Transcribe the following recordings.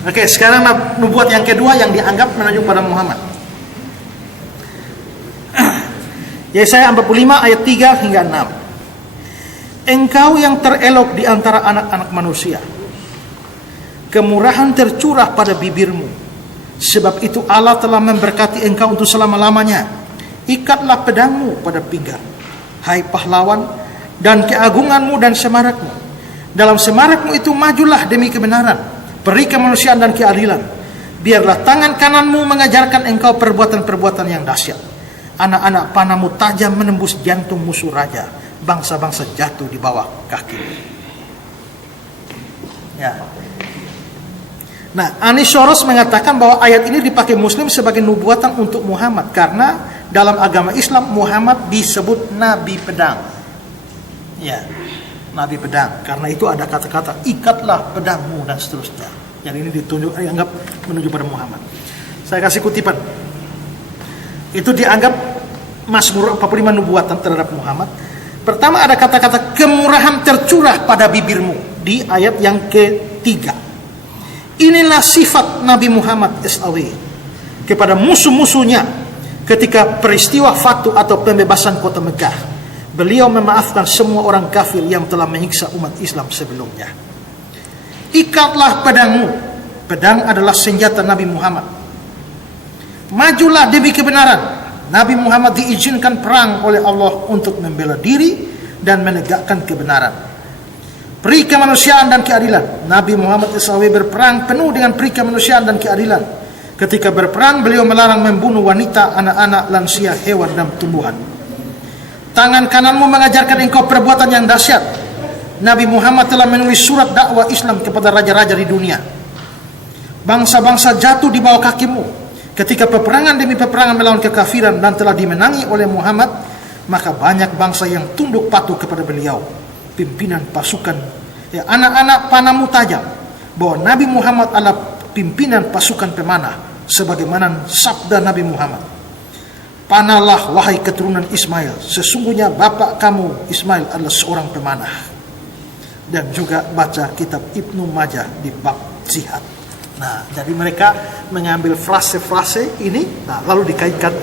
Oke, sekarang nubuat yang kedua yang dianggap menunjuk pada Muhammad. Yesaya 45 ayat 3 hingga 6. Engkau yang terelok di antara anak-anak manusia, kemurahan tercurah pada bibirmu. Sebab itu Allah telah memberkati engkau untuk selama-lamanya. Ikatlah pedangmu pada pinggang, hai pahlawan, dan keagunganmu dan semarakmu. Dalam semarakmu itu majulah demi kebenaran, peri kemanusiaan dan keadilan. Biarlah tangan kananmu mengajarkan engkau perbuatan-perbuatan yang dahsyat. Anak-anak panahmu tajam menembus jantung musuh raja. Bangsa-bangsa jatuh di bawah kakimu. Ya. Nah, Anies Soros mengatakan bahwa ayat ini dipakai Muslim sebagai nubuatan untuk Muhammad, karena dalam agama Islam Muhammad disebut Nabi Pedang. Ya, Nabi Pedang. Karena itu ada kata-kata ikatlah pedangmu dan seterusnya. Yang ini dianggap menuju pada Muhammad. Saya kasih kutipan. Itu dianggap Mazmur 45 nubuatan terhadap Muhammad. Pertama ada kata-kata kemurahan tercurah pada bibirmu di ayat yang ketiga. Inilah sifat Nabi Muhammad SAW kepada musuh-musuhnya ketika peristiwa Fathu atau pembebasan kota Mekah. Beliau memaafkan semua orang kafir yang telah menyiksa umat Islam sebelumnya. Ikatlah pedangmu. Pedang adalah senjata Nabi Muhammad. Majulah demi kebenaran. Nabi Muhammad diizinkan perang oleh Allah untuk membela diri dan menegakkan kebenaran. Peri kemanusiaan dan keadilan. Nabi Muhammad SAW berperang penuh dengan peri kemanusiaan dan keadilan. Ketika berperang, beliau melarang membunuh wanita, anak-anak, lansia, hewan, dan tumbuhan. Tangan kananmu mengajarkan engkau perbuatan yang dahsyat. Nabi Muhammad telah menulis surat dakwah Islam kepada raja-raja di dunia. Bangsa-bangsa jatuh di bawah kakimu. Ketika peperangan demi peperangan melawan kekafiran dan telah dimenangi oleh Muhammad, maka banyak bangsa yang tunduk patuh kepada beliau. Pimpinan pasukan, ya, anak-anak panahmu tajam, bahwa Nabi Muhammad adalah pimpinan pasukan pemanah, sebagaimana sabda Nabi Muhammad. Panahlah wahai keturunan Ismail, sesungguhnya bapak kamu Ismail adalah seorang pemanah. Dan juga baca kitab Ibnu Majah di bab jihad. Nah, jadi mereka mengambil frase-frase ini, nah, lalu dikaitkan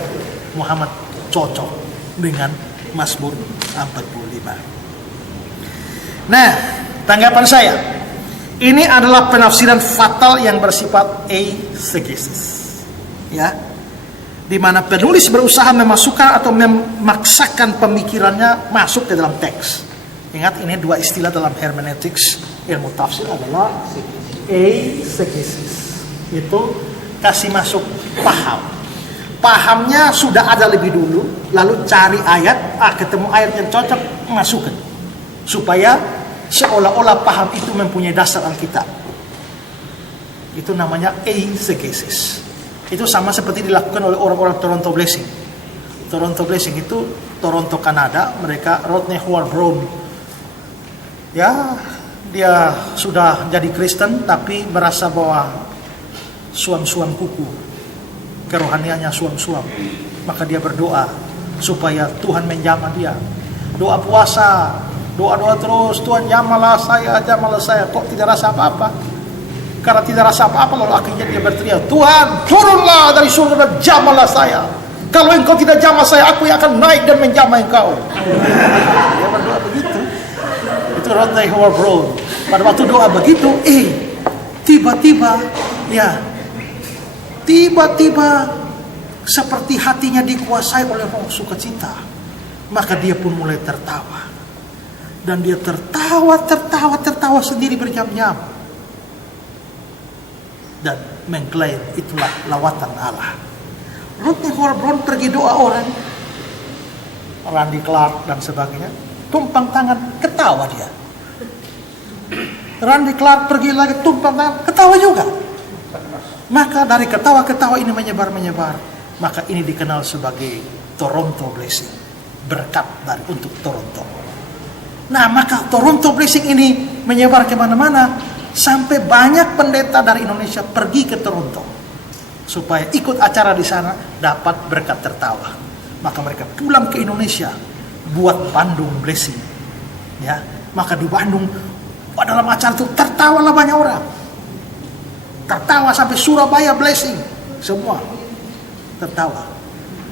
Muhammad cocok dengan Mazmur 45. Nah, tanggapan saya, ini adalah penafsiran fatal yang bersifat eisegesis, ya, di mana penulis berusaha memasukkan atau memaksakan pemikirannya masuk ke dalam teks. Ingat, ini dua istilah dalam hermeneutics ilmu tafsir adalah eisegesis. Itu kasih masuk paham. Pahamnya sudah ada lebih dulu, lalu cari ayat, ketemu ayat yang cocok, masukkan. Supaya seolah-olah paham itu mempunyai dasar Alkitab. Itu namanya eisegesis. Itu sama seperti dilakukan oleh orang-orang Toronto Blessing. Toronto Blessing itu Toronto, Kanada. Mereka Rodney Howard Brown, ya, dia sudah jadi Kristen tapi merasa bahwa suam-suam kuku, kerohaniannya suam-suam. Maka dia berdoa supaya Tuhan menjamah dia. Doa puasa, doa-doa terus, Tuhan jamalah saya. Kok tidak rasa apa-apa? Karena tidak rasa apa-apa, lalu akhirnya dia berteriak, Tuhan turunlah dari surga dan jamalah saya. Kalau engkau tidak jamah saya, aku yang akan naik dan menjamah engkau. Dia berdoa begitu. Itu Rodney Howard Brown. Pada waktu doa begitu, tiba-tiba seperti hatinya dikuasai oleh roh sukacita. Maka dia pun mulai tertawa. Dan dia tertawa sendiri berjam-jam. Dan mengklaim itulah lawatan Allah. Rodney Howard Brown pergi doa orang, Randy Clark dan sebagainya, tumpang tangan, ketawa dia. Randy Clark pergi lagi, tumpang tangan, ketawa juga. Maka dari ketawa-ketawa ini menyebar. Maka ini dikenal sebagai Toronto Blessing, berkat untuk Toronto. Nah, maka Toronto Blessing ini menyebar kemana-mana, sampai banyak pendeta dari Indonesia pergi ke Toronto supaya ikut acara di sana dapat berkat tertawa. Maka mereka pulang ke Indonesia buat Bandung Blessing, ya. Maka di Bandung dalam acara itu tertawalah banyak orang. Tertawa sampai Surabaya blessing. Semua tertawa.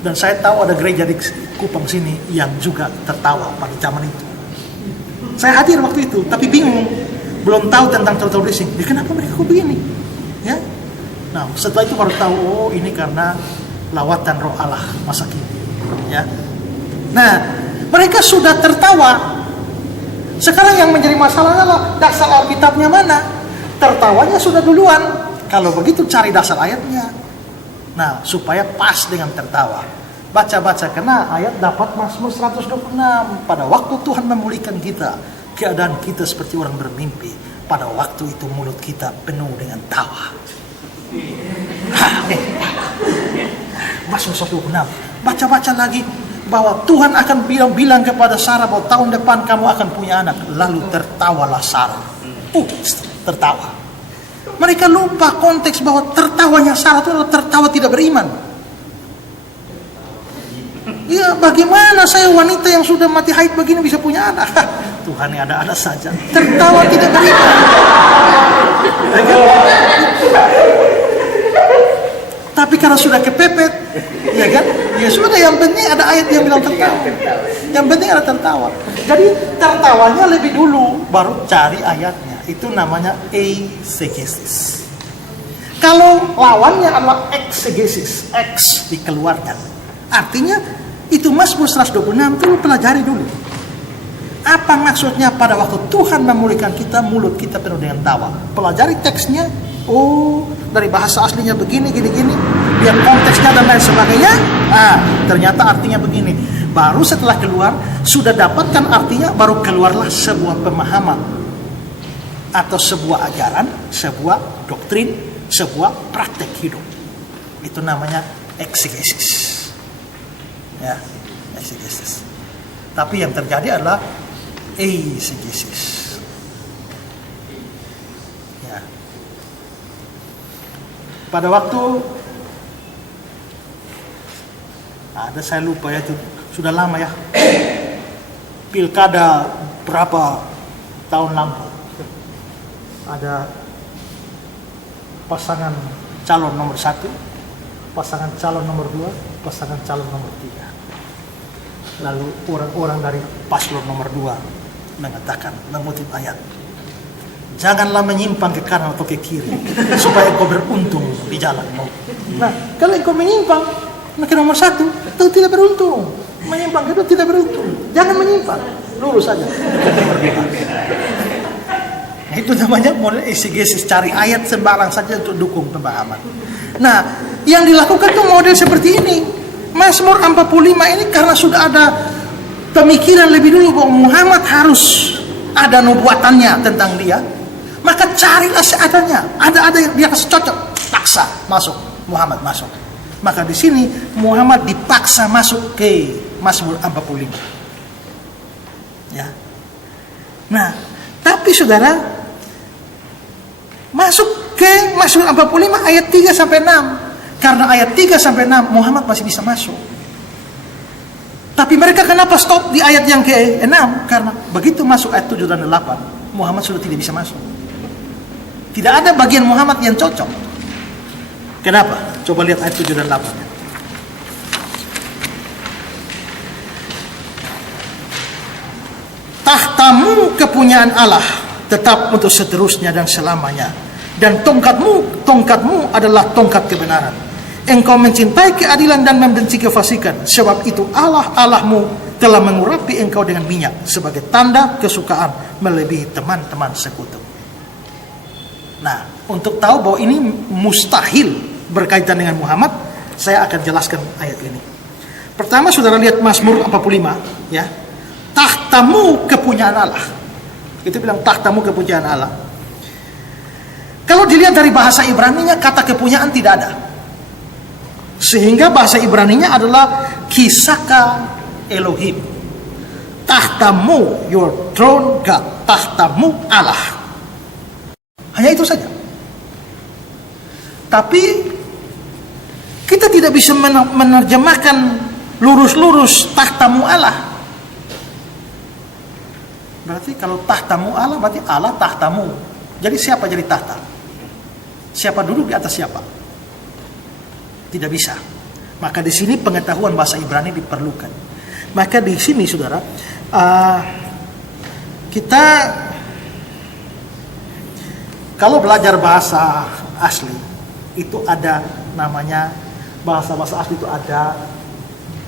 Dan saya tahu ada gereja di Kupang sini yang juga tertawa pada zaman itu. Saya hadir waktu itu, tapi bingung. Belum tahu tentang total blessing. Kenapa mereka kok begini? Ya. Nah, setelah itu baru tahu, oh ini karena lawatan Roh Allah masa kini. Ya. Nah, mereka sudah tertawa. Sekarang yang menjadi masalahnya adalah dasar Alkitabnya mana? Tertawanya sudah duluan. Kalau begitu cari dasar ayatnya. Nah, supaya pas dengan tertawa. Baca-baca kena ayat dapat Mazmur 126. Pada waktu Tuhan memulihkan kita, keadaan kita seperti orang bermimpi. Pada waktu itu mulut kita penuh dengan tawa. Mazmur 126. Baca-baca lagi bahwa Tuhan akan bilang kepada Sarah bahwa tahun depan kamu akan punya anak. Lalu tertawalah Sarah. Tertawa. Mereka lupa konteks bahwa tertawanya Sarah itu adalah tertawa tidak beriman. Ya, bagaimana saya wanita yang sudah mati haid begini bisa punya anak? Tuhan yang ada saja. Tertawa tidak beriman. Tapi karena sudah kepepet, ya kan? Ya sudah, yang penting ada ayat yang bilang tertawa. Yang penting ada tertawa. Jadi tertawanya lebih dulu, baru cari ayatnya. Itu namanya eisegesis. Kalau lawannya adalah exegesis, X dikeluarkan. Artinya itu Mazmur 126 itu pelajari dulu. Apa maksudnya pada waktu Tuhan memulihkan kita, mulut kita penuh dengan tawa. Pelajari teksnya. Oh, dari bahasa aslinya begini, gini-gini. Lihat konteksnya dan lain sebagainya. Ternyata artinya begini. Baru setelah keluar, sudah dapatkan artinya, baru keluarlah sebuah pemahaman. Atau sebuah ajaran, sebuah doktrin, sebuah praktek hidup. Itu namanya eksegesis. Ya, eksegesis. Tapi yang terjadi adalah eisegesis. Ya. Pada waktu ada, saya lupa ya, itu sudah lama ya, pilkada berapa tahun lampau, ada pasangan calon nomor 1, pasangan calon nomor 2, pasangan calon nomor 3. Lalu orang-orang dari paslon nomor 2 mengatakan, mengutip ayat, janganlah menyimpang ke kanan atau ke kiri supaya kau beruntung di jalanmu. Nah, kalau kau menyimpang ke nomor 1, itu tidak beruntung. Menyimpang ke 2 tidak beruntung. Jangan menyimpang, lurus saja. Nah, itu namanya model exegesis, cari ayat sembarang saja untuk dukung pemahaman. Nah, yang dilakukan tuh model seperti ini. Mazmur 45 ini karena sudah ada pemikiran lebih dulu bahwa Muhammad harus ada nubuatannya tentang dia, maka carilah seadanya. Ada yang dia kasih cocok, paksa masuk, Muhammad masuk. Maka di sini Muhammad dipaksa masuk ke Mazmur 45. Ya. Nah, tapi saudara, masuk ke Mazmur 45 ayat 3 sampai 6. Karena ayat 3 sampai 6 Muhammad masih bisa masuk. Tapi mereka kenapa stop di ayat yang ke-6? Karena begitu masuk ayat 7 dan 8, Muhammad sudah tidak bisa masuk. Tidak ada bagian Muhammad yang cocok. Kenapa? Coba lihat ayat 7 dan 8. Tahtamu kepunyaan Allah tetap untuk seterusnya dan selamanya. Dan tongkatmu adalah tongkat kebenaran. Engkau mencintai keadilan dan membenci kefasikan. Sebab itu Allah Allahmu telah mengurapi engkau dengan minyak sebagai tanda kesukaan melebihi teman-teman sekutu. Nah, untuk tahu bahwa ini mustahil berkaitan dengan Muhammad, saya akan jelaskan ayat ini. Pertama, saudara lihat Mazmur 45, ya. Tahtamu kepunyaan Allah. Itu bilang tahtamu kepunyaan Allah. Kalau dilihat dari bahasa Ibrani-nya, kata kepunyaan tidak ada. Sehingga bahasa Ibrani-nya adalah kisaka Elohim. Tahtamu, your throne God. Tahtamu Allah. Hanya itu saja. Tapi kita tidak bisa menerjemahkan lurus-lurus tahtamu Allah. Berarti kalau tahtamu Allah, berarti Allah tahtamu. Jadi siapa jadi tahta? Siapa duduk di atas siapa? Tidak bisa. Maka di sini pengetahuan bahasa Ibrani diperlukan. Maka di sini saudara, kita kalau belajar bahasa asli itu ada namanya, bahasa asli itu ada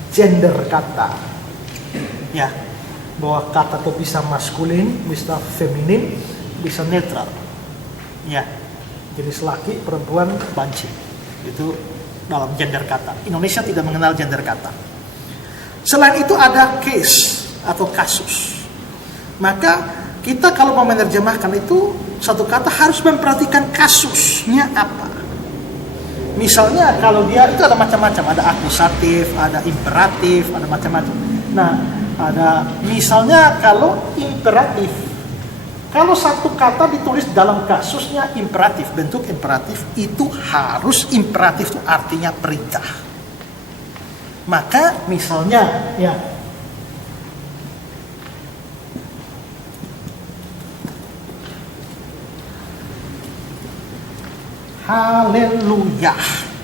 gender kata, ya, bahwa kata itu bisa maskulin, bisa feminin, bisa netral, ya, jenis laki, perempuan, banci, itu dalam gender kata. Indonesia tidak mengenal gender kata. Selain itu ada case atau kasus. Maka kita kalau mau menerjemahkan itu satu kata harus memperhatikan kasusnya apa. Misalnya kalau dia itu ada macam-macam, ada akusatif, ada imperatif, ada macam-macam. Nah, ada misalnya kalau imperatif. Kalau satu kata ditulis dalam kasusnya imperatif, bentuk imperatif, itu harus imperatif itu artinya perintah. Maka misalnya ya, haleluya,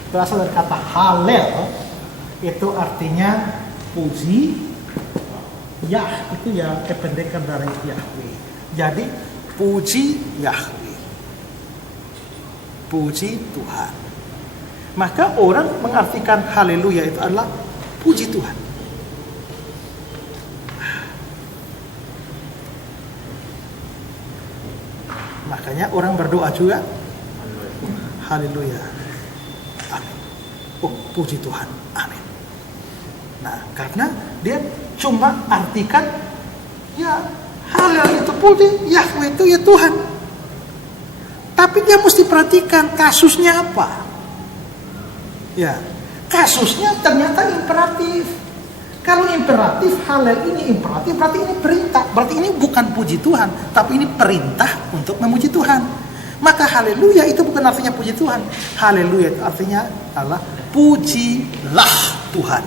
berasal dari kata halel, itu artinya puji. Yah itu ya kependekan dari Yahweh. Jadi puji Yahweh, puji Tuhan. Maka orang mengartikan haleluya itu adalah puji Tuhan. Makanya orang berdoa juga haleluya, amin. Oh, puji Tuhan, amin. Nah, karena dia cuma artikan ya halal itu puji, Yahweh itu ya Tuhan. Tapi dia mesti perhatikan kasusnya apa. Ya, kasusnya ternyata imperatif. Kalau imperatif, halal ini imperatif, berarti ini perintah. Berarti ini bukan puji Tuhan, tapi ini perintah untuk memuji Tuhan. Maka haleluya itu bukan artinya puji Tuhan. Haleluya itu artinya adalah pujilah Tuhan.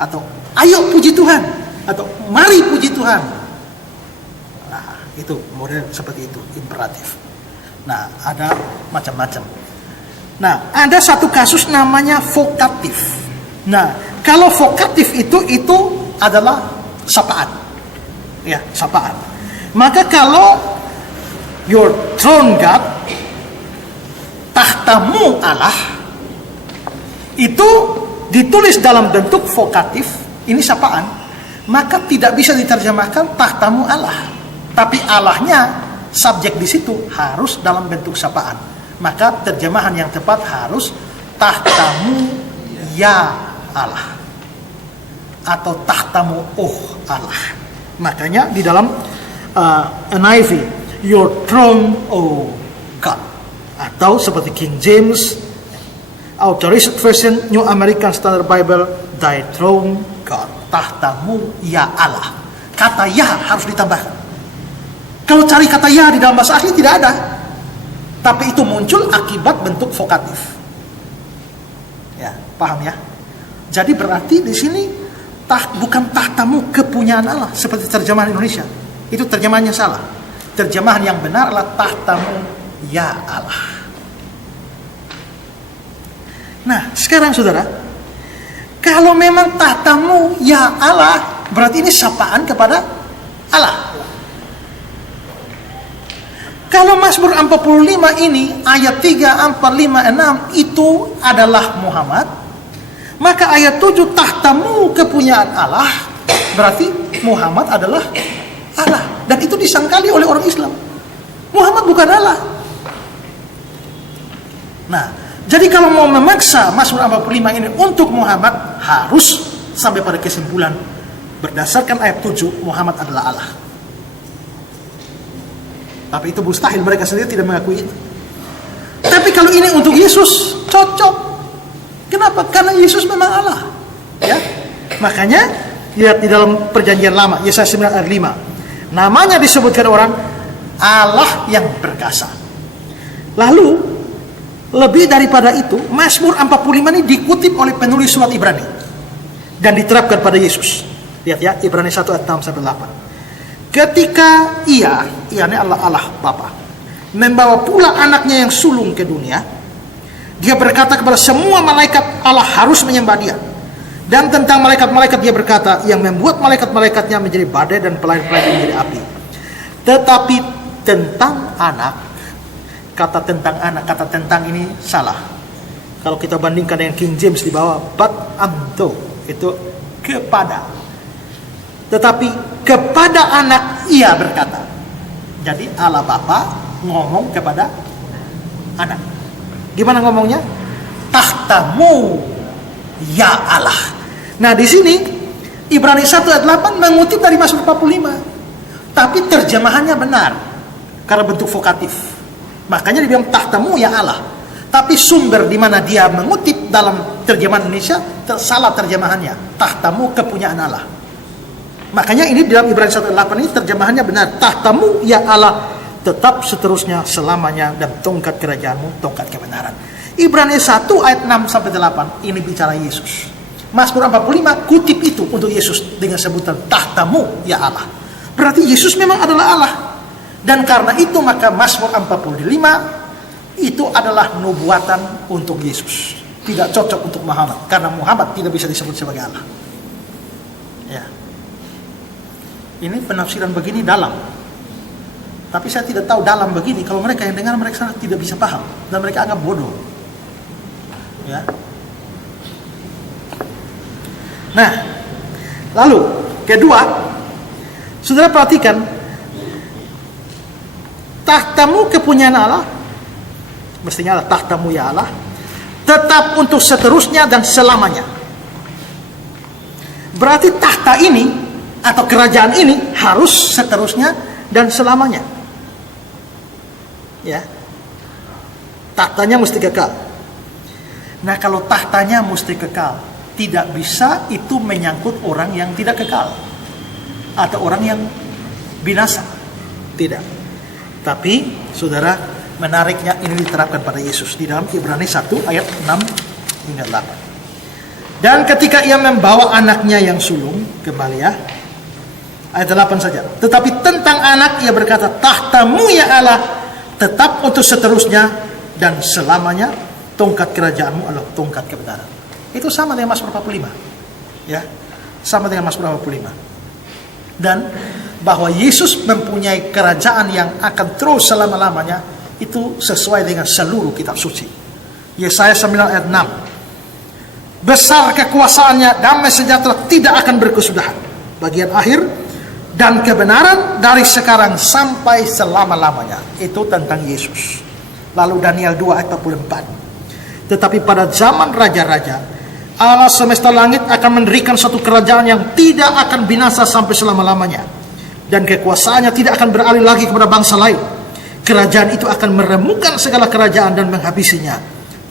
Atau ayo puji Tuhan, atau mari puji Tuhan. Nah, itu model seperti itu, imperatif. Nah, ada macam-macam. Nah, ada satu kasus namanya vokatif. Nah, kalau vokatif itu adalah sapaan. Ya, sapaan. Maka kalau your throne God, tahtamu Allah, itu ditulis dalam bentuk vokatif, ini sapaan, maka tidak bisa diterjemahkan tahtamu Allah. Tapi Allahnya, subjek di situ harus dalam bentuk sapaan. Maka terjemahan yang tepat harus tahtamu ya Allah, atau tahtamu oh Allah. Makanya di dalam NIV, your throne oh God, atau seperti King James, Authorized Version, New American Standard Bible, thy throne God, tahtamu ya Allah. Kata ya harus ditambahkan. Kalau cari kata ya di dalam bahasa asli tidak ada, tapi itu muncul akibat bentuk vokatif. Ya, paham ya? Jadi berarti di sini bukan tahtamu kepunyaan Allah seperti terjemahan Indonesia. Itu terjemahannya salah. Terjemahan yang benar adalah tahtamu ya Allah. Nah, sekarang saudara, kalau memang tahtamu ya Allah, berarti ini sapaan kepada Allah. Kalau Mazmur 45 ini ayat 3, 4, 5, 6 itu adalah Muhammad, maka ayat 7 tahtamu kepunyaan Allah, berarti Muhammad adalah Allah. Dan itu disangkali oleh orang Islam. Muhammad bukan Allah. Nah, jadi kalau mau memaksa Mazmur 45 ini untuk Muhammad, harus sampai pada kesimpulan berdasarkan ayat 7 Muhammad adalah Allah. Tapi itu mustahil, mereka sendiri tidak mengakui itu. Tapi kalau ini untuk Yesus, cocok. Kenapa? Karena Yesus memang Allah. Ya, makanya lihat di dalam Perjanjian Lama, Yesaya 9 ayat 5, namanya disebutkan orang Allah yang perkasa. Lalu lebih daripada itu, Mazmur 45 ini dikutip oleh penulis surat Ibrani dan diterapkan pada Yesus. Lihat ya, Ibrani 1 ayat 6 sampai 8. Ketika ia ini adalah Allah Bapa. membawa pula anaknya yang sulung ke dunia, dia berkata kepada semua malaikat Allah harus menyembah dia. Dan tentang malaikat-malaikat dia berkata, yang membuat malaikat-malaikatnya menjadi badai dan pelayan-pelayan menjadi api. Tetapi tentang anak, kata tentang ini salah. Kalau kita bandingkan dengan King James di bawah, but unto, itu kepada. Tetapi kepada anak ia berkata. Jadi Allah Bapa ngomong kepada anak. Gimana ngomongnya? Tahtamu ya Allah. Nah di sini Ibrani 1 ayat 8 mengutip dari Mazmur 45. Tapi terjemahannya benar karena bentuk vokatif. Makanya dibilang tahtamu ya Allah. Tapi sumber di mana dia mengutip dalam terjemahan Indonesia salah terjemahannya. Tahtamu kepunyaan Allah. Makanya ini dalam Ibrani 1 ayat 8 ini terjemahannya benar. Tahtamu ya Allah tetap seterusnya selamanya dan tongkat kerajaanmu tongkat kebenaran. Ibrani 1 ayat 6 sampai 8 ini bicara Yesus. Mazmur 45 kutip itu untuk Yesus dengan sebutan tahtamu ya Allah. Berarti Yesus memang adalah Allah. Dan karena itu maka Mazmur 45 itu adalah nubuatan untuk Yesus. Tidak cocok untuk Muhammad karena Muhammad tidak bisa disebut sebagai Allah. Ya. Ini penafsiran begini dalam. Tapi saya tidak tahu dalam begini. Kalau mereka yang dengar mereka tidak bisa paham dan mereka anggap bodoh. Ya. Nah, lalu kedua, saudara perhatikan, tahtamu kepunyaan Allah, mestinya ada tahtamu ya Allah, tetap untuk seterusnya dan selamanya. Berarti tahta ini atau kerajaan ini harus seterusnya dan selamanya. Ya, tahtanya mesti kekal. Nah kalau tahtanya mesti kekal, tidak bisa itu menyangkut orang yang tidak kekal atau orang yang binasa. Tidak. Tapi saudara, menariknya ini diterapkan pada Yesus di dalam Ibrani 1 ayat 6 hingga 8. Dan ketika ia membawa anaknya yang sulung, kembali ya, ayat 8 saja. Tetapi tentang anak ia berkata, tahtamu ya Allah tetap untuk seterusnya dan selamanya, tongkat kerajaanmu adalah tongkat kebenaran. Itu sama dengan Mazmur 45. Ya, sama dengan Mazmur 45. Dan bahwa Yesus mempunyai kerajaan yang akan terus selama-lamanya itu sesuai dengan seluruh kitab suci. Yesaya 9 ayat 6. Besar kekuasaannya, damai sejahtera tidak akan berkesudahan. Bagian akhir, dan kebenaran dari sekarang sampai selama-lamanya. Itu tentang Yesus. Lalu Daniel 2 ayat 44. Tetapi pada zaman raja-raja, Allah semesta langit akan mendirikan satu kerajaan yang tidak akan binasa sampai selama-lamanya. Dan kekuasaannya tidak akan beralih lagi kepada bangsa lain. Kerajaan itu akan meremukkan segala kerajaan dan menghabisinya.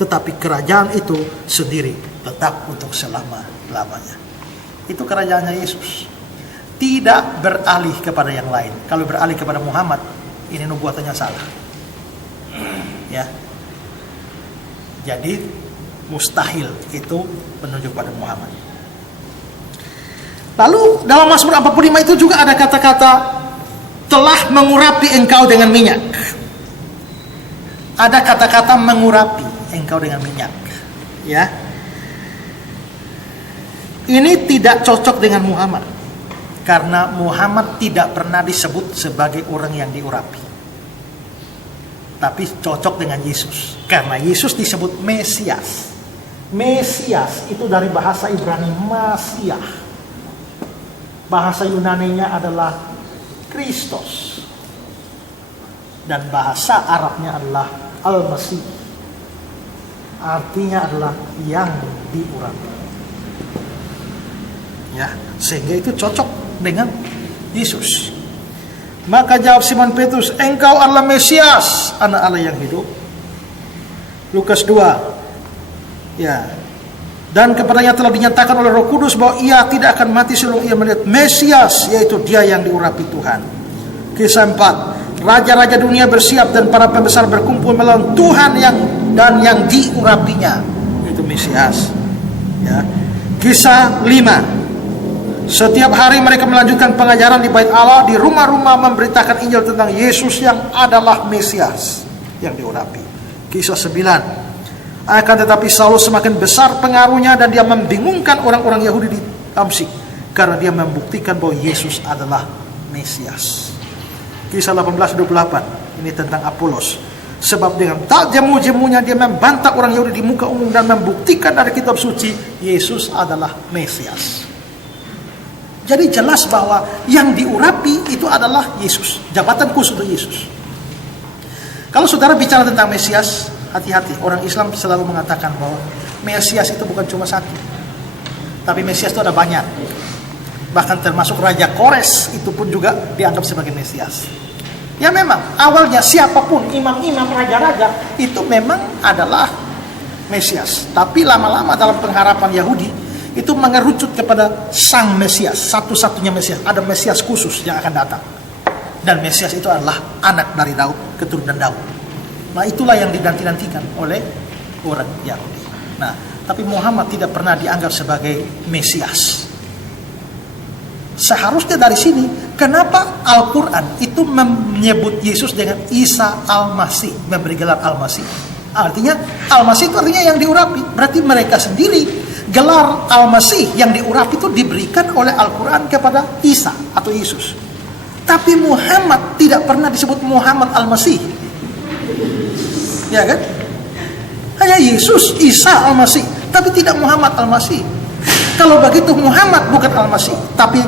Tetapi kerajaan itu sendiri tetap untuk selama-lamanya. Itu kerajaannya Yesus. Tidak beralih kepada yang lain. Kalau beralih kepada Muhammad, ini nubuatannya salah. Ya. Jadi mustahil itu menunjuk pada Muhammad. Lalu dalam Mazmur 45 itu juga ada kata-kata telah mengurapi engkau dengan minyak. Ada kata-kata mengurapi engkau dengan minyak. Ya. Ini tidak cocok dengan Muhammad. Karena Muhammad tidak pernah disebut sebagai orang yang diurapi. Tapi cocok dengan Yesus. Karena Yesus disebut Mesias. Mesias itu dari bahasa Ibrani Masiah. Bahasa Yunaninya adalah Kristus. Dan bahasa Arabnya adalah Al-Masih. Artinya adalah yang diurapi. Ya, sehingga itu cocok dengan Yesus. Maka jawab Simon Petrus, engkau adalah Mesias, anak Allah yang hidup. Lukas 2. Ya. Dan kepadanya telah dinyatakan oleh Roh Kudus bahwa ia tidak akan mati sebelum ia melihat Mesias, yaitu dia yang diurapi Tuhan. Kisah 4. Raja-raja dunia bersiap dan para pembesar berkumpul melawan Tuhan yang diurapinya, yaitu Mesias. Ya. Kisah 5. Setiap hari mereka melanjutkan pengajaran di bait Allah, di rumah-rumah memberitakan Injil tentang Yesus yang adalah Mesias yang diurapi. Kisah 9. Akan tetapi Saulus semakin besar pengaruhnya dan dia membingungkan orang-orang Yahudi di Damsyik karena dia membuktikan bahwa Yesus adalah Mesias. Kisah 18:28. Ini tentang Apolos. Sebab dengan tak jemu-jemunya dia membantah orang Yahudi di muka umum dan membuktikan dari kitab suci Yesus adalah Mesias. Jadi jelas bahwa yang diurapi itu adalah Yesus, jabatan khusus untuk Yesus. Kalau saudara bicara tentang Mesias, hati-hati. Orang Islam selalu mengatakan bahwa Mesias itu bukan cuma satu, tapi Mesias itu ada banyak. Bahkan termasuk Raja Kores itu pun juga dianggap sebagai Mesias. Ya memang awalnya siapapun imam-imam raja-raja itu memang adalah Mesias. Tapi lama-lama dalam pengharapan Yahudi itu mengerucut kepada Sang Mesias, satu-satunya Mesias. Ada Mesias khusus yang akan datang. Dan Mesias itu adalah anak dari Daud, keturunan Daud. Nah itulah yang dinanti-nantikan oleh orang Yahudi. Nah, tapi Muhammad tidak pernah dianggap sebagai Mesias. Seharusnya dari sini, kenapa Al-Quran itu menyebut Yesus dengan Isa Al-Masih, memberi gelar Al-Masih. Artinya, Al-Masih itu artinya yang diurapi. Berarti mereka sendiri, gelar Al-Masih yang diurapi itu diberikan oleh Al-Quran kepada Isa atau Yesus. Tapi Muhammad tidak pernah disebut Muhammad Al-Masih. Ya kan? Hanya Yesus, Isa Al-Masih, tapi tidak Muhammad Al-Masih. Kalau begitu Muhammad bukan Al-Masih, tapi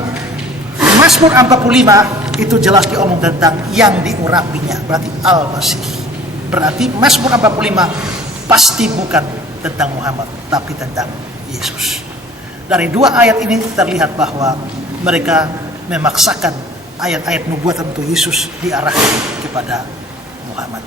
Mazmur 45 itu jelas diomong tentang yang diurapinya, berarti Al-Masih. Berarti Mazmur 45 pasti bukan tentang Muhammad, tapi tentang Yesus. Dari dua ayat ini terlihat bahwa mereka memaksakan ayat-ayat nubuatan untuk Yesus diarahkan kepada Muhammad.